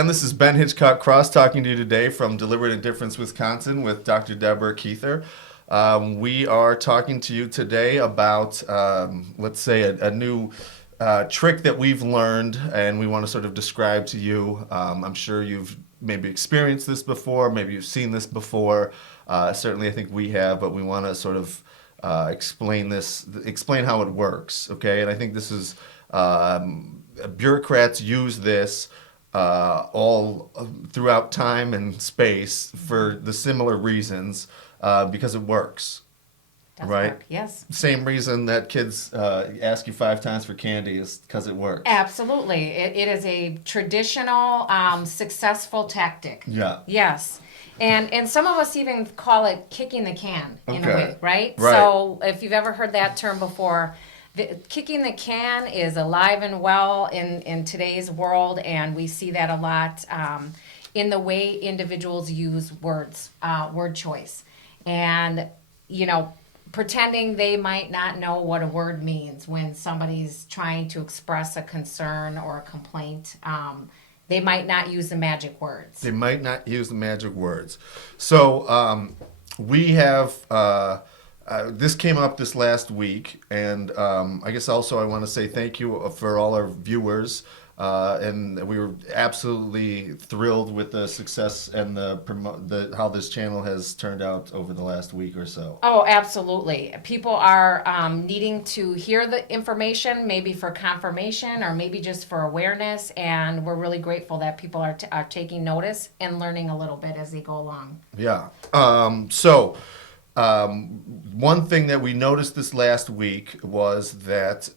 again, this is Ben Hitchcock Cross talking to you today from Deliberate Indifference, Wisconsin with Dr. Deborah Keither. We are talking to you today about, let's say, a new trick that we've learned, and we want to sort of describe to you. I'm sure you've maybe experienced this before, maybe you've seen this before. Certainly, I think we have, but we want to sort of explain how it works, okay? And I think this is, bureaucrats use this all throughout time and space for the similar reasons, because it works. Does right? work, yes. Same reason that kids ask you 5 times for candy is because it works. Absolutely. It is a traditional, successful tactic. Yeah. Yes. And some of us even call it kicking the can in a way, right? Right. So if you've ever heard that term before, kicking the can is alive and well in today's world, and we see that a lot in the way individuals use words, word choice. And, pretending they might not know what a word means when somebody's trying to express a concern or a complaint. They might not use the magic words. They might not use the magic words. So we have, this came up this last week, and I guess also I want to say thank you for all our viewers. And we were absolutely thrilled with the success and how this channel has turned out over the last week or so. Oh, absolutely. People are needing to hear the information, maybe for confirmation or maybe just for awareness. And we're really grateful that people are taking notice and learning a little bit as they go along. Yeah. One thing that we noticed this last week was that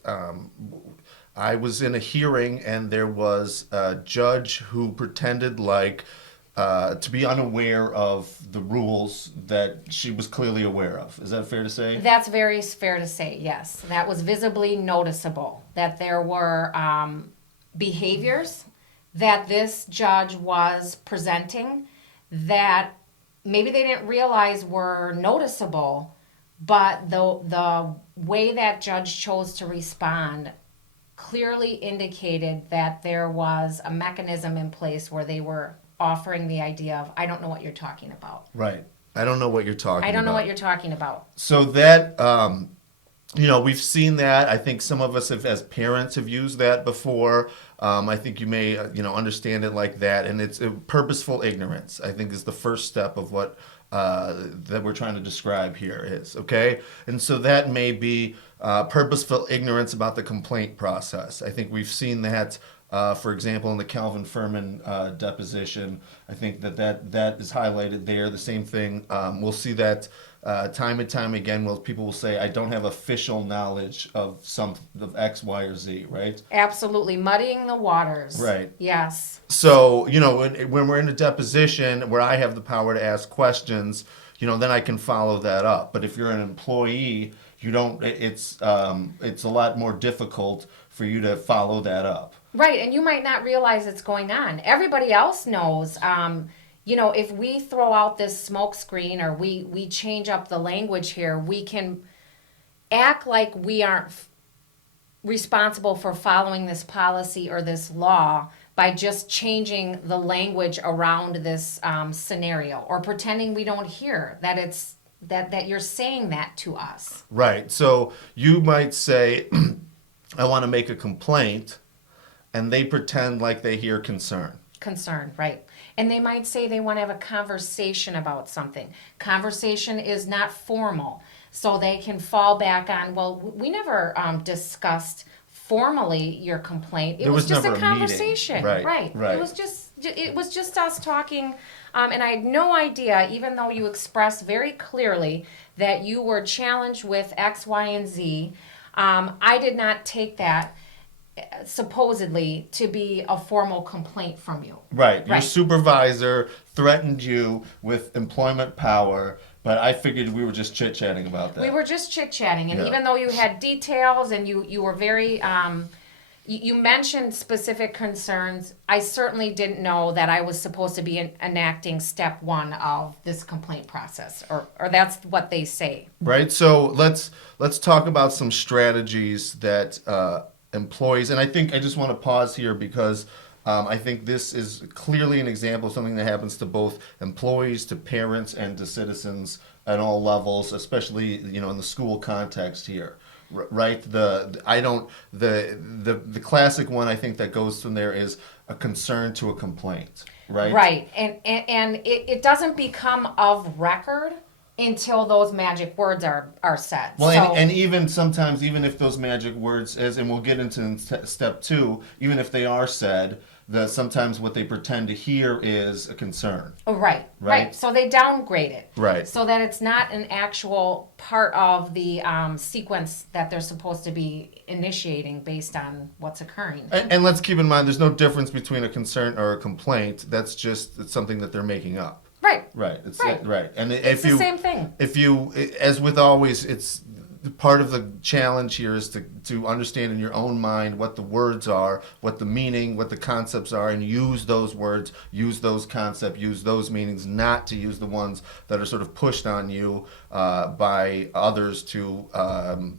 I was in a hearing, and there was a judge who pretended to be unaware of the rules that she was clearly aware of. Is that fair to say? That's very fair to say, yes. That was visibly noticeable, that there were behaviors that this judge was presenting that maybe they didn't realize were noticeable, but the way that judge chose to respond clearly indicated that there was a mechanism in place where they were offering the idea of, I don't know what you're talking about. Right. I don't know what you're talking about. I don't know what you're talking about. So that, we've seen that. I think some of us as parents have used that before. I think you may, understand it like that. And it's purposeful ignorance, I think, is the first step of what that we're trying to describe here is, okay? And so that may be purposeful ignorance about the complaint process. I think we've seen that, for example, in the Calvin Furman deposition. I think that is highlighted there. The same thing, we'll see that time and time again, people will say, I don't have official knowledge of X, Y, or Z, right? Absolutely. Muddying the waters. Right. Yes. So, when we're in a deposition where I have the power to ask questions, then I can follow that up. But if you're an employee, you don't, it's a lot more difficult for you to follow that up. Right, and you might not realize it's going on. Everybody else knows, if we throw out this smoke screen or we change up the language here, we can act like we aren't responsible for following this policy or this law by just changing the language around this scenario, or pretending we don't hear that it's that you're saying that to us. Right. So you might say, I want to make a complaint, and they pretend like they hear concern. Concern, right. And they might say they want to have a conversation about something. Conversation is not formal. So they can fall back on, well, we never discussed formally your complaint. It was just a conversation. Right. It was just us talking, and I had no idea, even though you expressed very clearly that you were challenged with X, Y, and Z. I did not take that supposedly to be a formal complaint from you. Right. Your supervisor threatened you with employment power, but I figured we were just chit-chatting about that. We were just chit-chatting, and even though you had details and you were very, you mentioned specific concerns, I certainly didn't know that I was supposed to be enacting step 1 of this complaint process, or that's what they say. Right. So let's talk about some strategies that employees, and I think I just want to pause here because I think this is clearly an example of something that happens to both employees, to parents, and to citizens at all levels, especially in the school context here. Right? The classic one I think that goes from there is a concern to a complaint. Right? Right. And it doesn't become of record until those magic words are said. Well, So, and even sometimes, even if those magic words, and we'll get into in step two, even if they are said, that sometimes what they pretend to hear is a concern. oh, right. Right. So they downgrade it. Right. So that it's not an actual part of the sequence that they're supposed to be initiating based on what's occurring. And let's keep in mind, there's no difference between a concern or a complaint. That's just it's something that they're making up. Right. Right. It's Right. right. And It's the same thing. If you, as with always, it's part of the challenge here is to understand in your own mind what the words are, what the meaning, what the concepts are, and use those words, use those concepts, use those meanings, not to use the ones that are sort of pushed on you by others to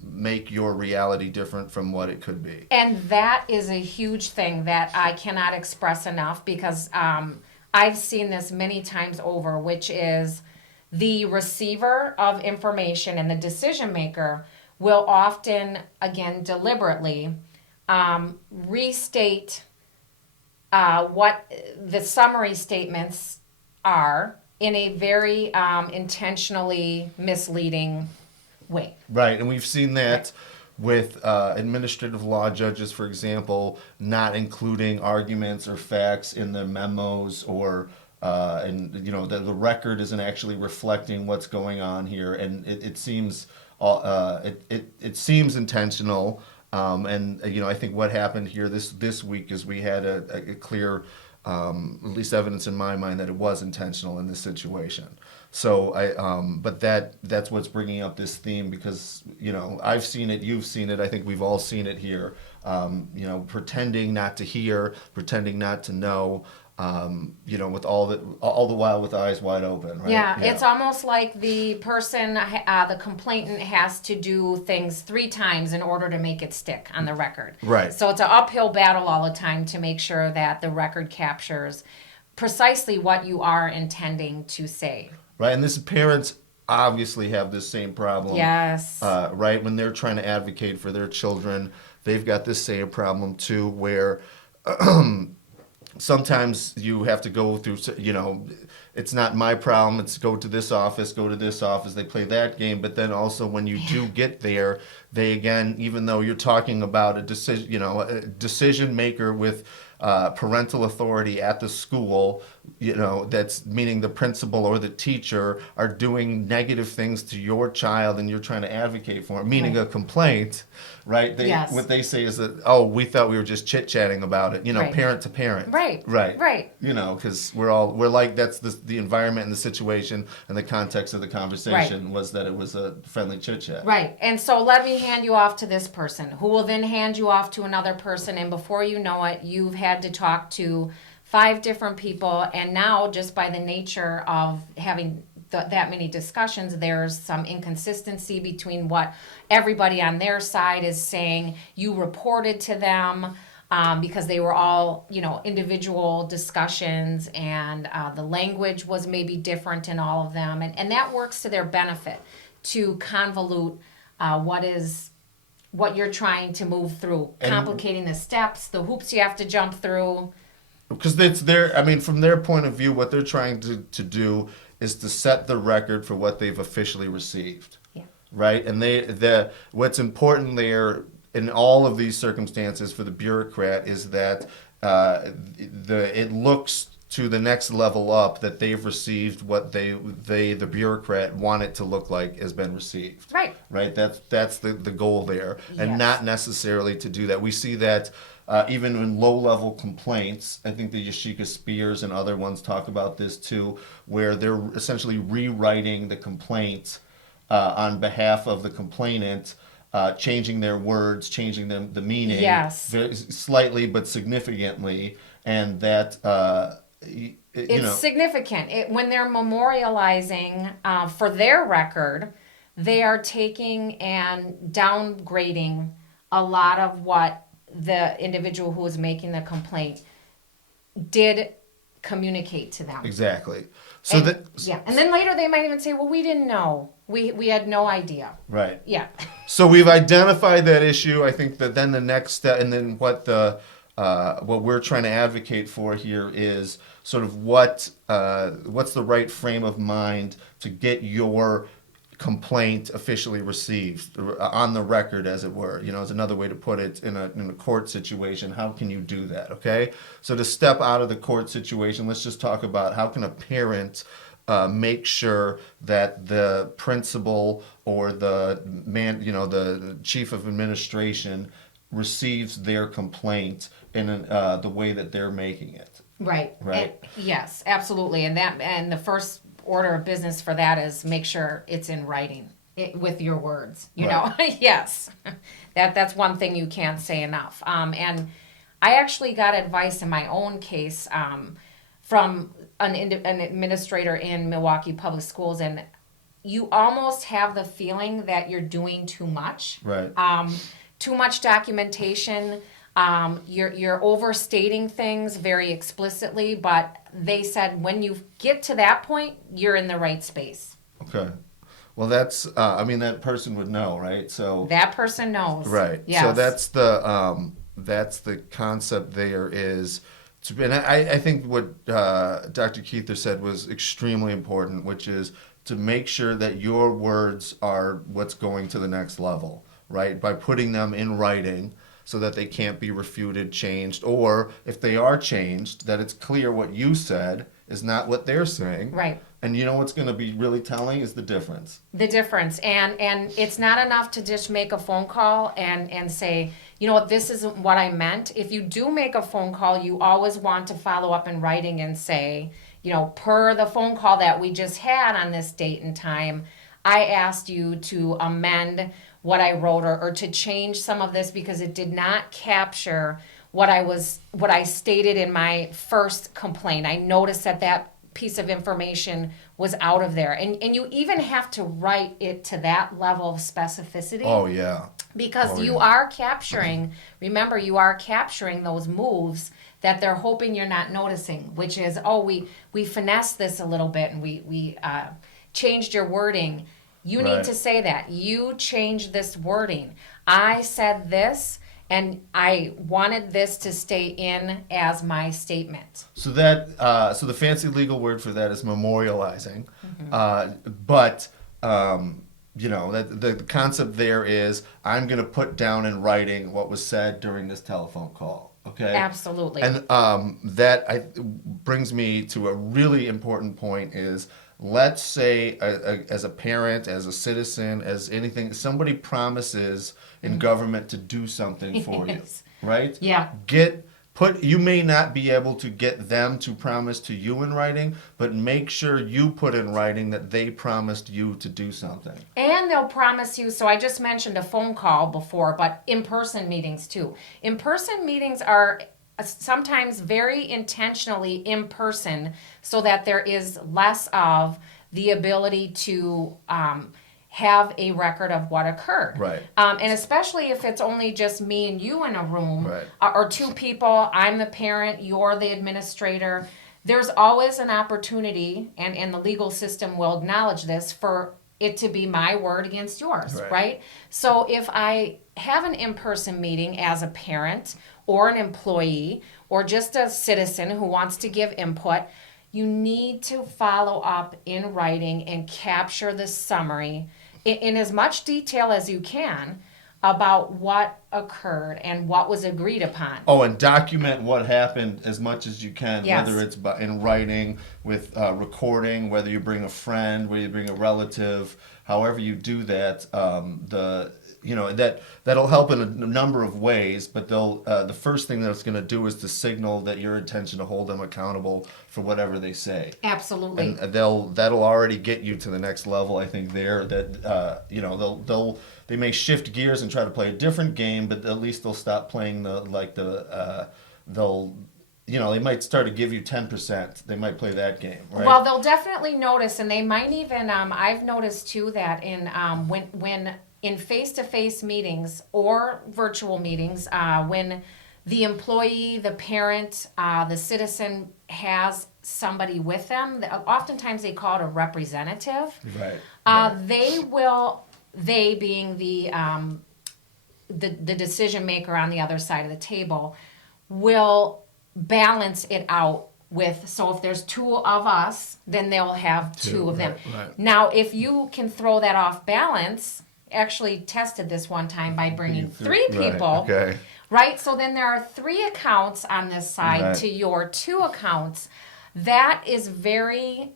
make your reality different from what it could be. And that is a huge thing that I cannot express enough because I've seen this many times over, which is the receiver of information and the decision maker will often, again, deliberately restate what the summary statements are in a very intentionally misleading way. Right, and we've seen that with administrative law judges, for example, not including arguments or facts in the memos, or and the record isn't actually reflecting what's going on here, and it seems it seems intentional. And I think what happened here this week is we had a clear, at least evidence in my mind that it was intentional in this situation. So but that's what's bringing up this theme because I've seen it, you've seen it, I think we've all seen it here. Pretending not to hear, pretending not to know. With all the while with eyes wide open, right? Yeah, it's almost like the person, the complainant has to do things 3 times in order to make it stick on the record. Right. So it's an uphill battle all the time to make sure that the record captures precisely what you are intending to say. Right, and this parents obviously have this same problem. Yes. Right, when they're trying to advocate for their children, they've got this same problem too, where sometimes you have to go through, it's not my problem, it's go to this office, they play that game, but then also when you do get there, they again, even though you're talking about a decision maker with parental authority at the school, that's meaning the principal or the teacher are doing negative things to your child and you're trying to advocate for it, meaning a complaint, right? Yes. What they say is that, oh, we thought we were just chit-chatting about it, Right. parent to parent. Right. Right. Right. Because we're like, that's the environment and the situation and the context of the conversation was that it was a friendly chit-chat. Right. And so let me hand you off to this person who will then hand you off to another person. And before you know it, you've had to talk to 5 different people. And now, just by the nature of having that many discussions, there's some inconsistency between what everybody on their side is saying. You reported to them because they were all, individual discussions, and the language was maybe different in all of them. And that works to their benefit to convolute what you're trying to move through, complicating the steps, the hoops you have to jump through. Because from their point of view, what they're trying to do is to set the record for what they've officially received. Yeah. Right? And what's important there in all of these circumstances for the bureaucrat is that it looks to the next level up that they've received what the bureaucrat want it to look like has been received. Right. Right? That's the goal there. And Yes. not necessarily to do that. We see that even in low-level complaints. I think the Yashika Spears and other ones talk about this too, where they're essentially rewriting the complaint on behalf of the complainant, changing their words, changing the meaning, Yes. very slightly but significantly, and that It's significant. When they're memorializing for their record, they are taking and downgrading a lot of what the individual who is making the complaint did communicate to them. Exactly. So And, that yeah, and then later they might even say, well, we didn't know. We had no idea. right. Yeah. So we've identified that issue. I think that then the next step, and then what we're trying to advocate for here is sort of what's the right frame of mind to get your complaint officially received on the record, as it were. Is another way to put it in a court situation. How can you do that? Okay, so to step out of the court situation, let's just talk about how can a parent make sure that the principal or the the chief of administration receives their complaint in the way that they're making it. Right. Right. Yes, absolutely. And the first order of business for that is make sure it's in writing with your words. Yes. That's one thing you can't say enough. And I actually got advice in my own case from an administrator in Milwaukee Public Schools, and you almost have the feeling that you're doing too much. Right. Too much documentation. You're overstating things very explicitly, but they said when you get to that point, you're in the right space. Okay. Well, that's that person would know, right? So That person knows. right. Yes. So that's the concept there is. And I think what Dr. Keither said was extremely important, which is to make sure that your words are what's going to the next level, right? By putting them in writing so that they can't be refuted, changed, or if they are changed, that it's clear what you said is not what they're saying. Right. And you know what's going to be really telling is the difference. The difference. And it's not enough to just make a phone call and say, you know what, this isn't what I meant. If you do make a phone call, you always want to follow up in writing and say, per the phone call that we just had on this date and time, I asked you to amend what I wrote or to change some of this because it did not capture what I stated in my first complaint. I noticed that piece of information was out of there. And you even have to write it to that level of specificity. Oh, yeah. Because you are capturing, remember, you are capturing those moves that they're hoping you're not noticing, which is, we finessed this a little bit and we changed your wording. You need to say that. You changed this wording. I said this, and I wanted this to stay in as my statement. So so the fancy legal word for that is memorializing. Mm-hmm. But that the concept there is I'm going to put down in writing what was said during this telephone call. Okay. Absolutely. And brings me to a really important point is. Let's say, as a parent, as a citizen, as anything, somebody promises in government to do something for you, right? Yeah. You may not be able to get them to promise to you in writing, but make sure you put in writing that they promised you to do something. And they'll promise you, so I just mentioned a phone call before, but in-person meetings too. In-person meetings are sometimes very intentionally in person so that there is less of the ability to have a record of what occurred. Right. And especially if it's only just me and you in a room, Right. Or two people, I'm the parent, you're the administrator, there's always an opportunity, and the legal system will acknowledge this, for it to be my word against yours, right? So if I have an in-person meeting as a parent or an employee or just a citizen who wants to give input, you need to follow up in writing and capture the summary in as much detail as you can about what occurred and what was agreed upon. Oh, and document what happened as much as you can, Yes. whether it's in writing, with recording, whether you bring a friend, whether you bring a relative, however you do that. That'll help in a number of ways, but the first thing that it's going to do is to signal that your intention to hold them accountable for whatever they say. Absolutely. And that'll already get you to the next level. I think they may shift gears and try to play a different game, but at least they'll stop playing they might start to give you 10%. They might play that game, right? Well, they'll definitely notice, and they might even. I've noticed too that in face-to-face meetings or virtual meetings, when the employee, the parent, the citizen has somebody with them. Oftentimes they call it a representative. Right. They being the decision maker on the other side of the table, will balance it out with, so if there's two of us, then they'll have two of them. Right. Now, if you can throw that off balance, actually tested this one time by bringing three people. Right. Okay. Right? So then there are 3 accounts on this side Right. to your 2 accounts. That is very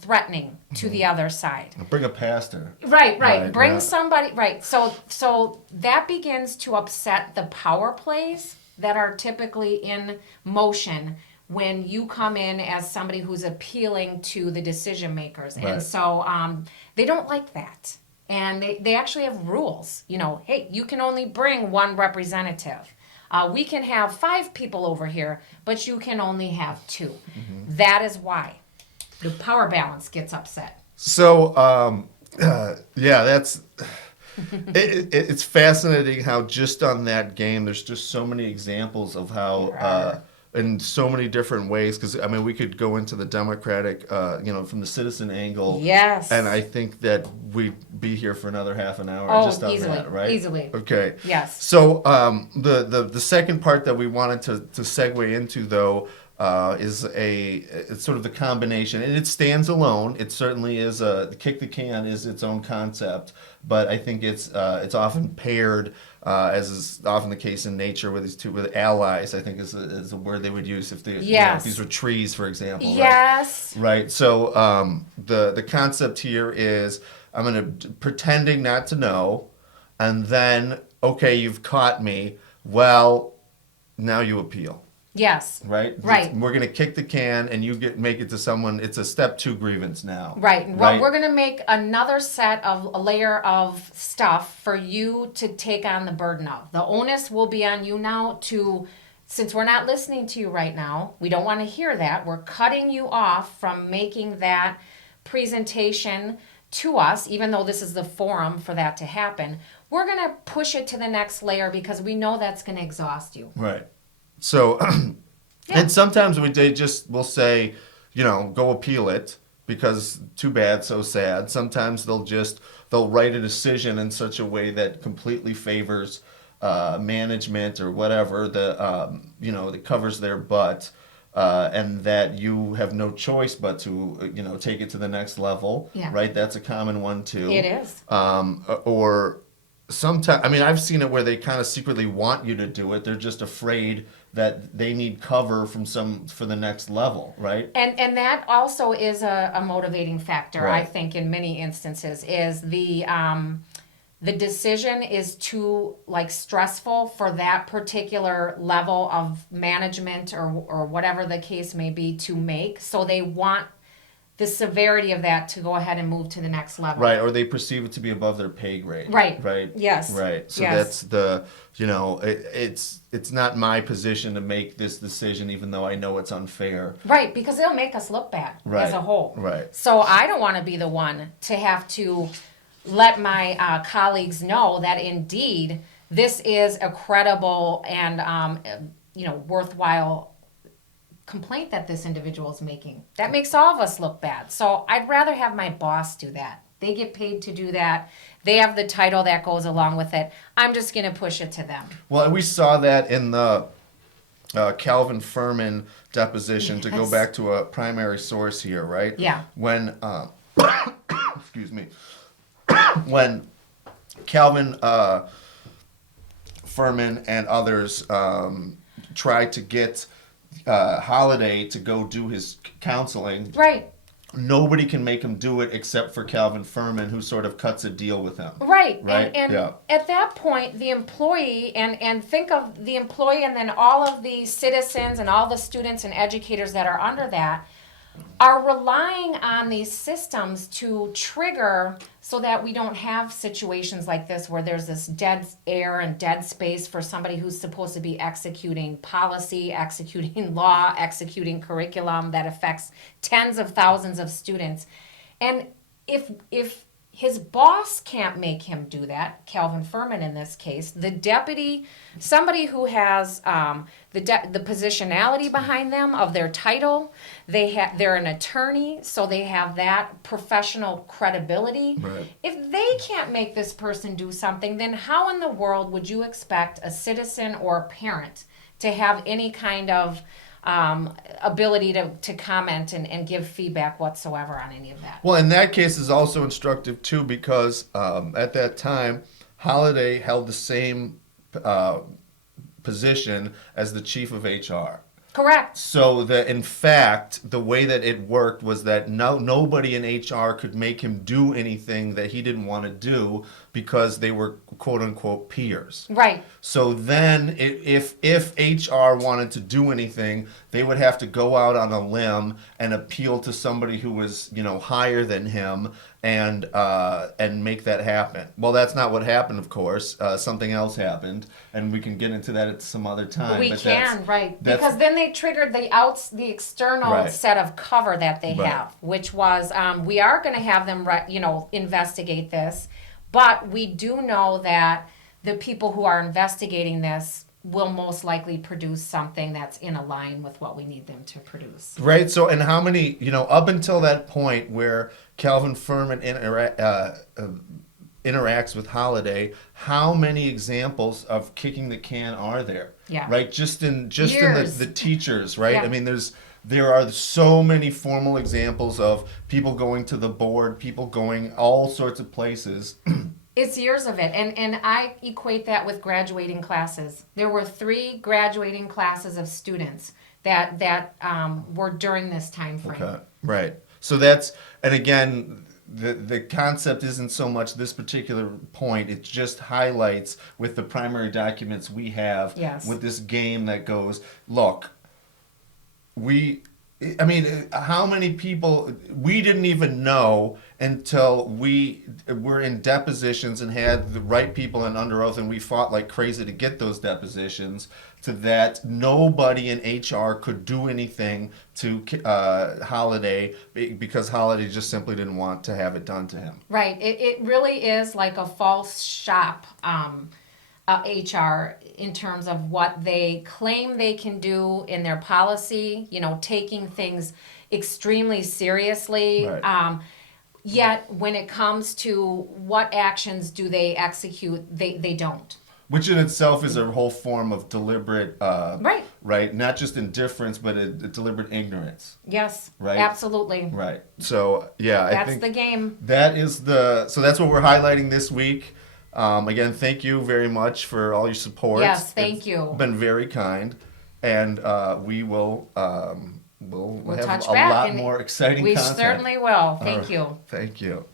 threatening to the other side. Bring a pastor. Right. Right, Bring yeah. somebody. Right. So that begins to upset the power plays that are typically in motion when you come in as somebody who's appealing to the decision makers. Right. And so they don't like that. And they actually have rules. You know, hey, you can only bring 1 representative. We can have 5 people over here, but you can only have 2. Mm-hmm. That is why the power balance gets upset. So, yeah, that's it's fascinating how just on that game, there's just so many examples of how, in so many different ways. Because I mean, we could go into the Democratic, from the citizen angle. Yes. And I think that we'd be here for another half an hour just on easily, that, right? easily. Okay. Yes. So the second part that we wanted to segue into though is it's sort of the combination, and it stands alone. It certainly is kick the can is its own concept, but I think it's often paired, as is often the case in nature with these two, with allies. I think is a word they would use if they if these were trees, for example. Yes. Right. So the concept here is I'm going to pretending not to know, and then okay, you've caught me. Well, now you appeal. Yes. Right? Right. We're going to kick the can and you make it to someone. It's a step 2 grievance now. Right. Well, we're going to make another a layer of stuff for you to take on the burden of. The onus will be on you now since we're not listening to you right now, we don't want to hear that. We're cutting you off from making that presentation to us, even though this is the forum for that to happen. We're going to push it to the next layer because we know that's going to exhaust you. Right. So, and sometimes we'll say, go appeal it because too bad, so sad. Sometimes they'll write a decision in such a way that completely favors management or whatever, that covers their butt, and that you have no choice but to, take it to the next level. Yeah. Right. That's a common one too. It is. Or sometimes, I mean, I've seen it where they kind of secretly want you to do it. They're just afraid that they need cover for the next level, right? And that also is a motivating factor, Right. I think, in many instances, is the decision is too stressful for that particular level of management or whatever the case may be to make. So they want the severity of that to go ahead and move to the next level. Right, or they perceive it to be above their pay grade. Right. Right. Yes. Right. So Yes. that's it's not my position to make this decision, even though I know it's unfair. Right, because it'll make us look bad Right. as a whole. Right. So I don't want to be the one to have to let my colleagues know that indeed this is a credible and worthwhile complaint that this individual is making. That makes all of us look bad. So I'd rather have my boss do that. They get paid to do that. They have the title that goes along with it. I'm just going to push it to them. Well, and we saw that in the Calvin Furman deposition, to go Yes. back to a primary source here, right? Yeah. When, excuse me, when Calvin Furman and others tried to get Holiday to go do his counseling, Right. nobody can make him do it except for Calvin Furman, who sort of cuts a deal with him. Right. Right? And Yeah. at that point, the employee, and think of the employee and then all of the citizens and all the students and educators that are under that, are relying on these systems to trigger so that we don't have situations like this where there's this dead air and dead space for somebody who's supposed to be executing policy, executing law, executing curriculum that affects tens of thousands of students. And if his boss can't make him do that. Calvin Furman in this case, the deputy, somebody who has the positionality behind them of their title. They're an attorney, so they have that professional credibility. Right. If they can't make this person do something, then how in the world would you expect a citizen or a parent to have any kind of ability to comment and give feedback whatsoever on any of that? Well, in that case is also instructive too, because at that time, Holliday held the same position as the chief of HR. Correct. So that in fact, the way that it worked was that nobody in HR could make him do anything that he didn't want to do because they were quote unquote peers. Right. So then if HR wanted to do anything, they would have to go out on a limb and appeal to somebody who was, higher than him and make that happen. Well, that's not what happened, of course. Something else happened, and we can get into that at some other time. We but can, right. that's- Because then they triggered the external Right. set of cover that they Right. have, which was we are going to have them, investigate this, but we do know that the people who are investigating this will most likely produce something that's in a line with what we need them to produce. Right. So, and how many, up until that point where Calvin Furman interacts with Holiday, how many examples of kicking the can are there? Yeah. Right. Just in Years. the teachers, right? Yeah. I mean, there are so many formal examples of people going to the board, people going all sorts of places. It's years of it, and I equate that with graduating classes. There were 3 graduating classes of students that were during this time frame. Okay. Right. So that's, and again, the concept isn't so much this particular point. It just highlights with the primary documents we have Yes. with this game that goes, look, how many people we didn't even know until we were in depositions and had the right people in under oath, and we fought like crazy to get those depositions, to that nobody in HR could do anything to Holiday because Holiday just simply didn't want to have it done to him. Right. It really is like a false shop HR in terms of what they claim they can do in their policy, taking things extremely seriously. Right. Yet when it comes to what actions do they execute, they don't. Which in itself is a whole form of deliberate, Right. right? Not just indifference, but a deliberate ignorance. Yes. Right. Absolutely. Right. So, yeah, I That's think the game. that is so that's what we're highlighting this week. Again, thank you very much for all your support. Yes, thank you. It's been very kind. And we will we'll have touch a back lot and more exciting We content. certainly will. Thank right. you. Thank you.